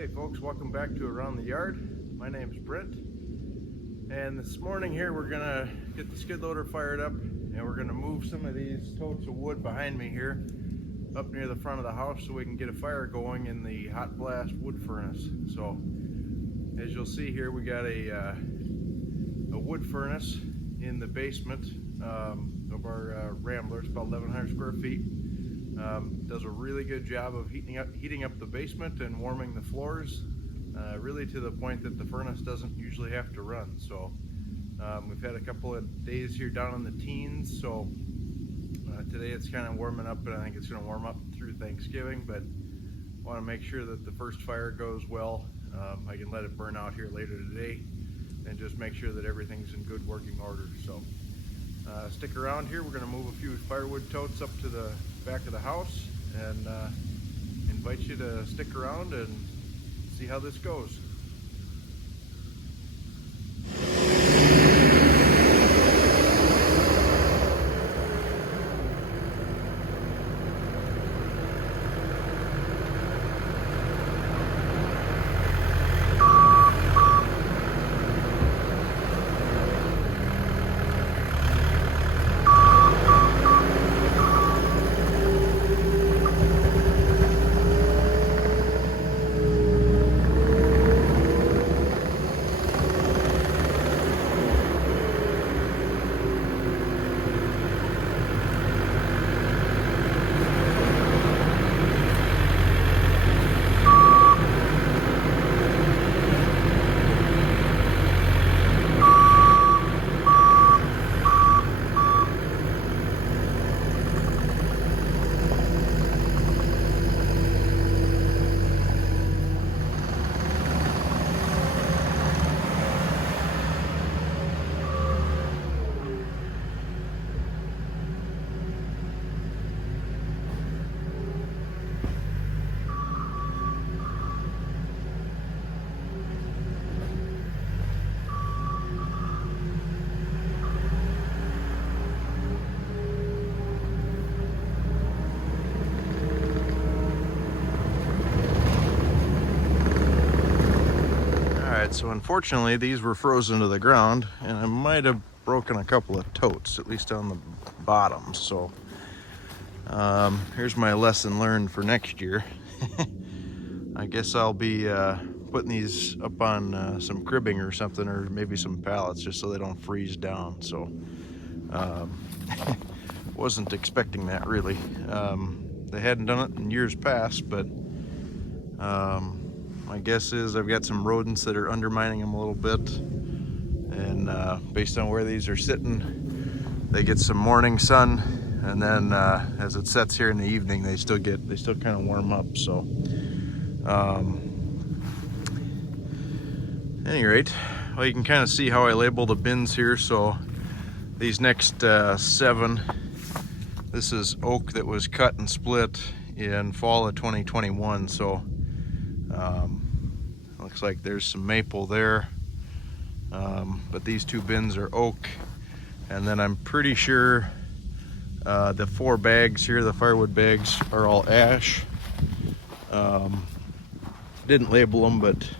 Hey folks, welcome back to Around the Yard. My name's Brent, and this morning here we're gonna get the skid loader fired up and we're gonna move some of these totes of wood behind me here up near the front of the house so we can get a fire going in the hot blast wood furnace. So as you'll see here, we got a wood furnace in the basement of our Rambler. It's about 1,100 square feet. Does a really good job of heating up the basement and warming the floors, really to the point that the furnace doesn't usually have to run. So we've had a couple of days here down in the teens, so today it's kind of warming up, and I think it's going to warm up through Thanksgiving, but want to make sure that the first fire goes well. I can let it burn out here later today and just make sure that everything's in good working order. So stick around here. We're going to move a few firewood totes up to the back of the house and invite you to stick around and see how this goes. So unfortunately these were frozen to the ground, and I might have broken a couple of totes, at least on the bottom. So here's my lesson learned for next year. I guess I'll be putting these up on some cribbing or something, or maybe some pallets, just so they don't freeze down. So wasn't expecting that, really. They hadn't done it in years past, but my guess is I've got some rodents that are undermining them a little bit, and based on where these are sitting, they get some morning sun, and then as it sets here in the evening, they still kind of warm up. So at any rate, well, you can kind of see how I label the bins here. So these next 7, this is oak that was cut and split in fall of 2021. So looks like there's some maple there, but these 2 bins are oak. And then I'm pretty sure the 4 bags here, the firewood bags, are all ash. Didn't label them, but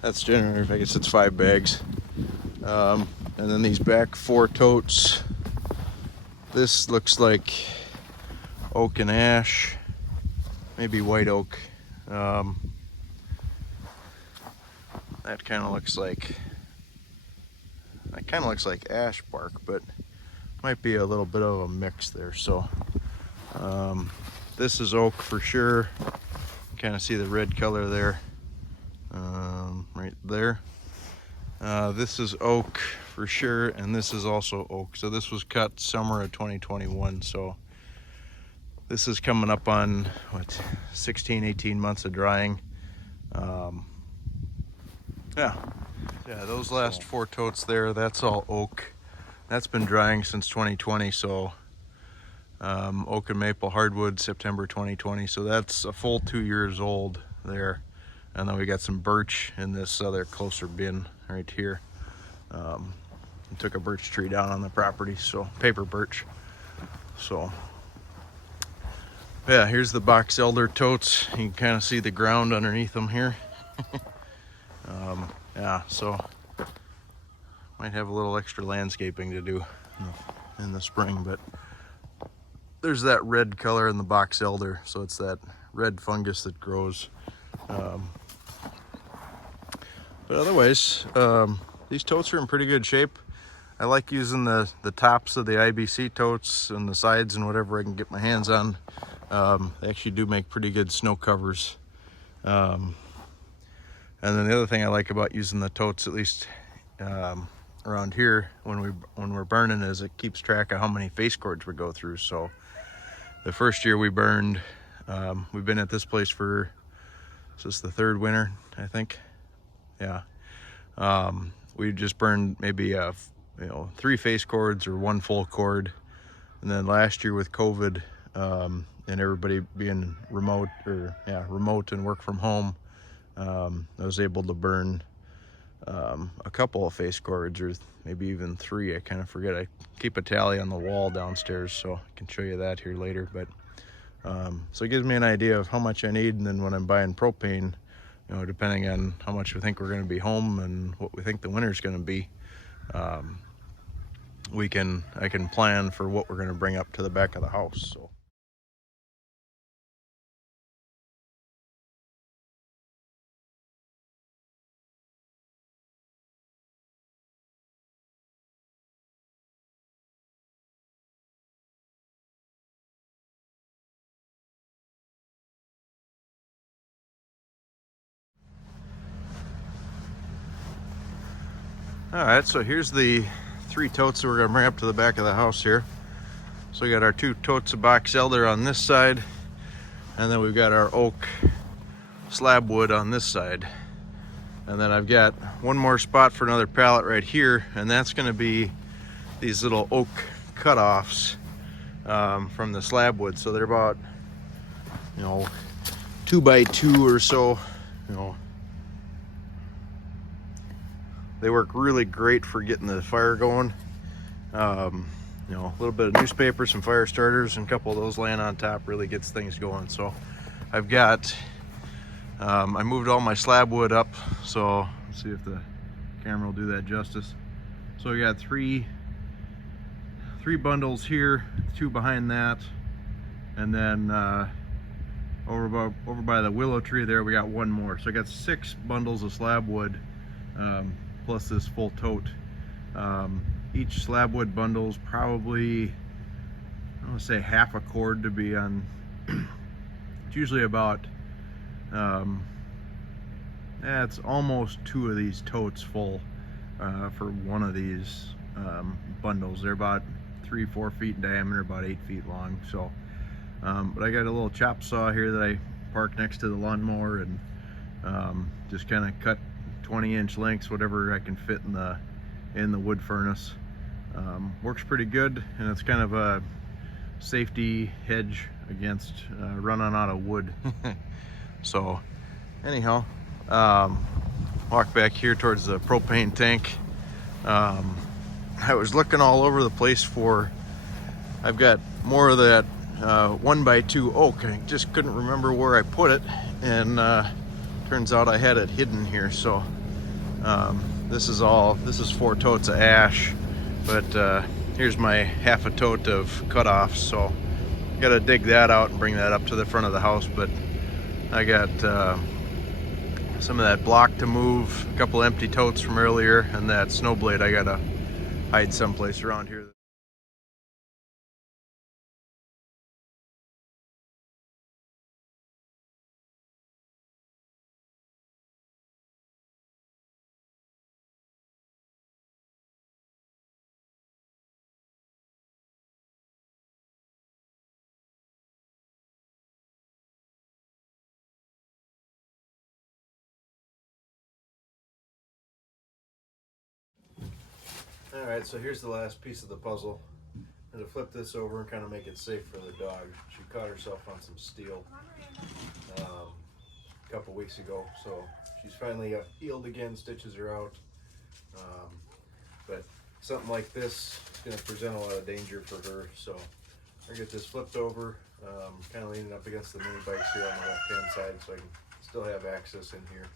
that's generally, I guess it's 5 bags. And then these back 4 totes, this looks like oak and ash, maybe white oak. That kind of looks like ash bark, but might be a little bit of a mix there. So this is oak for sure. You kind of see the red color there, right there. This is oak for sure, and this is also oak. So this was cut summer of 2021. So this is coming up on what, 16-18 months of drying. Yeah, those last 4 totes there, that's all oak. That's been drying since 2020. So oak and maple hardwood, September 2020. So that's a full 2 years old there. And then we got some birch in this other closer bin right here. Took a birch tree down on the property, so paper birch. So yeah, here's the box elder totes. You can kind of see the ground underneath them here. Yeah, so might have a little extra landscaping to do in the spring, but there's that red color in the box elder, so it's that red fungus that grows. But otherwise, these totes are in pretty good shape. I like using the tops of the IBC totes and the sides and whatever I can get my hands on. They actually do make pretty good snow covers. And then the other thing I like about using the totes, at least around here when we're burning, is it keeps track of how many face cords we go through. So the first year we burned, we've been at this place for, is this the third winter, I think? Yeah. We just burned maybe 3 face cords or 1 full cord. And then last year with COVID and everybody being remote and work from home, I was able to burn a couple of face cords, or maybe even 3. I kind of forget. I keep a tally on the wall downstairs, so I can show you that here later. But so it gives me an idea of how much I need, and then when I'm buying propane, depending on how much we think we're going to be home and what we think the winter's going to be, I can plan for what we're going to bring up to the back of the house. So. All right, so here's the 3 totes that we're going to bring up to the back of the house here. So we got our 2 totes of box elder on this side, and then we've got our oak slab wood on this side. And then I've got one more spot for another pallet right here, and that's going to be these little oak cutoffs from the slab wood. So they're about 2 by 2 or so. They work really great for getting the fire going. A little bit of newspaper, some fire starters, and a couple of those laying on top really gets things going. So I've got, I moved all my slab wood up, so let's see if the camera will do that justice. So we got three bundles here, 2 behind that, and then over by the willow tree there we got 1 more. So I got 6 bundles of slab wood, plus this full tote. Each slab wood bundle is probably, I want to say, half a cord to be on. It's usually about, it's almost 2 of these totes full for one of these bundles. They're about 3-4 feet in diameter, about 8 feet long. So, but I got a little chop saw here that I parked next to the lawnmower, and just kind of cut 20-inch lengths, whatever I can fit in the wood furnace. Works pretty good, and it's kind of a safety hedge against running out of wood. So anyhow, walk back here towards the propane tank. I was looking all over the place for, I've got more of that 1 by 2 oak. I just couldn't remember where I put it, and turns out I had it hidden here. So this is 4 totes of ash, but here's my half a tote of cutoffs. So I gotta dig that out and bring that up to the front of the house. But I got some of that block to move, a couple empty totes from earlier, and that snow blade I gotta hide someplace around here. All right, so here's the last piece of the puzzle. I'm gonna flip this over and kind of make it safe for the dog. She caught herself on some steel a couple weeks ago, so she's finally healed again, stitches are out. But something like this is gonna present a lot of danger for her, so I'm gonna get this flipped over, kind of leaning up against the mini bikes here on the left-hand side, so I can still have access in here.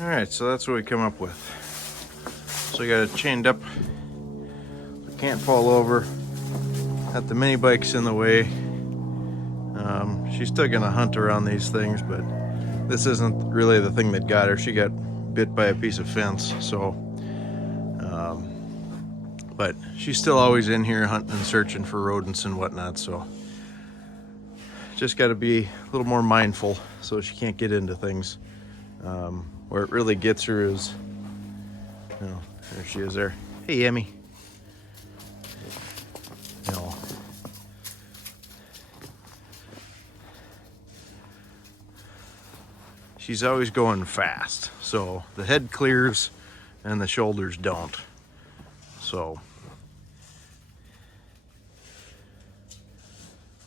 All right, so that's what we come up with. So we got it chained up. Can't fall over. Got the mini bikes in the way. She's still gonna hunt around these things, but this isn't really the thing that got her. She got bit by a piece of fence, so. But she's still always in here hunting and searching for rodents and whatnot, so. Just gotta be a little more mindful so she can't get into things. Where it really gets her is, you know, there she is there. Hey, Emmy. You know, she's always going fast, so the head clears and the shoulders don't. So,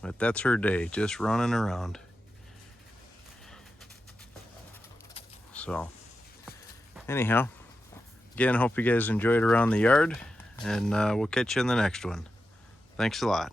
but that's her day, just running around. So, anyhow, again, hope you guys enjoyed around the yard, and we'll catch you in the next one. Thanks a lot.